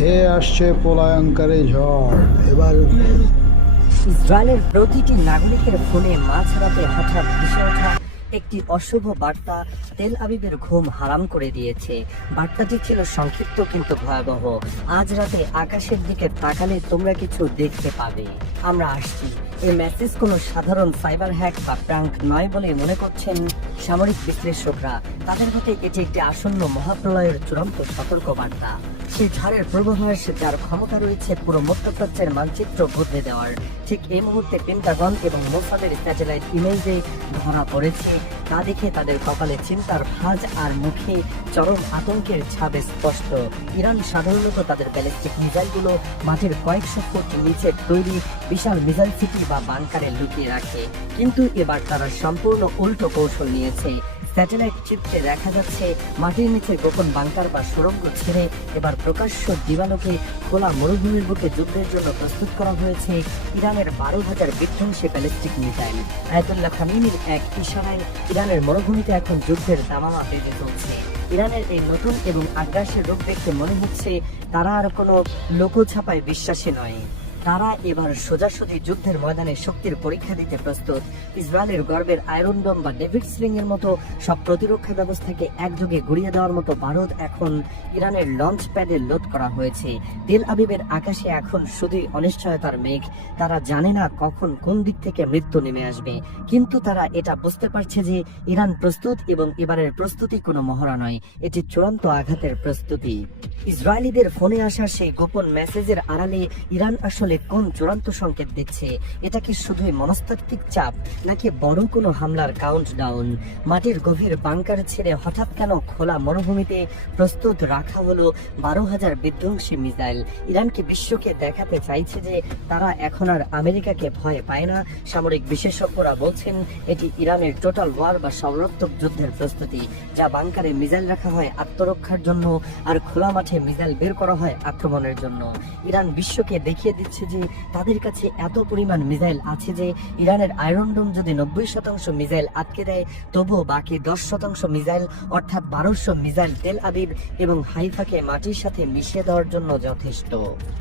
ধেয়ে আসছে পলায়নকারী ঝড়। এবার ইসরায়েলের প্রতিটি নাগরিকের ফোনে মাঝরাতে হঠাৎ ভেসে ওঠা একটি অশুভ বার্তা তেল আবিবের ঘুম হারাম করে দিয়েছে। বার্তাটি ছিল সংক্ষিপ্ত কিন্তু ভয়াবহ। আজ রাতে আকাশের দিকে তাকালে তোমরা কিছু দেখতে পাবে। আমরা আসছি। এই মেসেজ কোনো সাধারণ সাইবার হ্যাক বা প্রাঙ্ক নয় বলে মনে করছেন সামরিক বিশ্লেষকরা। তাদের মতে এটি একটি আসন্ন মহাপ্রলয়ের চূড়ান্ত সতর্ক বার্তা সেই ঝড়ের পূর্বাভাস যার ক্ষমতা রয়েছে পুরো মধ্যপ্রাচ্যের মানচিত্র বদলে দেওয়ার। ঠিক এই মুহূর্তে পেন্টাগন এবং মোসাদের স্যাটেলাইট ইমেজে ধরা পড়েছে তা দেখে তাদের কপালে চিন্তার ভাঁজ আর মুখে চরম আতঙ্কের ছাবে স্পষ্ট। ইরান সাধারণত তাদের ব্যালিস্টিক মিসাইলগুলো মাঠের কয়েকশো ফুট নিচে তৈরি বিশাল মিসাইল সিটি বা বাংকারে লুকিয়ে রাখে। কিন্তু এবার তারা সম্পূর্ণ উল্টো কৌশল নিয়েছে। স্যাটেলাইট চিত্রে দেখা যাচ্ছে মাটির নিচে গোপন বাংকার বা সুড়ঙ্গ ছেড়ে এবার প্রকাশ্য দিবালোকে খোলা মরুভূমির বুকে যুদ্ধের জন্য প্রস্তুত করা হয়েছে ইরানের বারো হাজার বিধ্বংসী ব্যালিস্টিক মিসাইল। আয়াতুল্লাহ খামিনির এক ইশারায় ইরানের মরুভূমিতে এখন যুদ্ধের দামামা বেজে চলছে। ইরানের এই নতুন এবং আগ্রাসের রূপ দেখে মনে হচ্ছে তারা আর কোনো লোকছাপায় বিশ্বাসী নয়। তারা এবার সোজাসুজি যুদ্ধের ময়দানে শক্তির পরীক্ষা দিতে প্রস্তুত। ইসরায়েলের গর্বের আয়রন ডোম বা ডেভিড স্লিং এর মতো সব প্রতিরক্ষা ব্যবস্থাকে একযোগে গুড়িয়ে দেওয়ার মতো ভারত এখন ইরানের লঞ্চ প্যাডে লোড করা হয়েছে। তেল আবিবের আকাশে এখন শুধুই অনিশ্চয়তার মেঘ। তারা জানে না কখন কোন দিক থেকে মৃত্যু নেমে আসবে। কিন্তু তারা এটা বুঝতে পারছে যে ইরান প্রস্তুত এবং এবারের প্রস্তুতি কোনো মহড়া নয়। এটি চূড়ান্ত আঘাতের প্রস্তুতি। ইসরায়েলিদের ফোনে আসা সেই গোপন মেসেজের আড়ালে ইরান আসলে কোন চূড়ান্ত সংকেত দিচ্ছে? এটা কি শুধুই মনস্তাত্ত্বিক চাপ, নাকি বড় কোনো হামলার কাউন্ট ডাউন মাটির গভীর বাংকার ছেড়ে হঠাৎ কেন খোলা মরুভূমিতে প্রস্তুত রাখা হলো বারো হাজার বিধ্বংসী মিসাইল? ইরানকে বিশ্বকে দেখাতে চাইছে যে তারা এখন আর আমেরিকাকে ভয় পায় না? সামরিক বিশেষজ্ঞরা বলছেন, এটি ইরানের টোটাল ওয়ার বা সংরক্ষক যুদ্ধের প্রস্তুতি, যা বাংকারে মিসাইল রাখা হয় আত্মরক্ষার জন্য আর খোলা মাঠে মিসাইল বের করা হয় আক্রমণের জন্য। ইরান বিশ্বকে দেখিয়ে দিচ্ছে যে তাদের কাছে এত পরিমাণ মিসাইল আছে যে ইরানের আয়রন ডোম যদি নব্বই শতাংশ মিসাইল আটকে দেয়, তবুও বাকি দশ শতাংশ মিসাইল, অর্থাৎ বারোশো মিসাইল তেল আবিব এবং হাইফাকে মাটির সাথে মিশিয়ে দেওয়ার জন্য যথেষ্ট।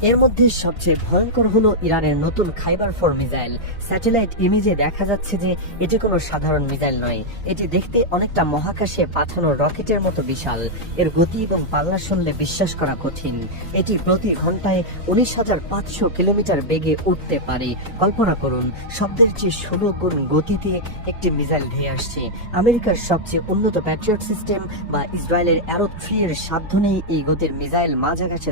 এর মধ্যে সবচেয়ে ভয়ঙ্কর হলো ইরানের নতুন খাইবার ফোর মিসাইল। স্যাটেলাইট ইমেজে দেখা যাচ্ছে যে এটি কোনো সাধারণ মিসাইল নয়। এটি দেখতে অনেকটা মহাকাশে পাঠানো রকেটের মতো বিশাল। এর গতি এবং পাল্লা শুনলে বিশ্বাস করা কঠিন। এটি প্রতি ঘন্টায় উনিশ হাজার পাঁচশো কিলোমিটার বেগে উঠতে পারে। কল্পনা করুন, শব্দের চেয়ে ষোলো গুণ গতিতে একটি মিসাইল ধেয়ে আসছে। আমেরিকার সবচেয়ে উন্নত প্যাট্রিয়ট সিস্টেম বা ইসরায়েলের অ্যারো থ্রি এর সাধ্য নেই এই গতির মিসাইল মাঝ আকাশে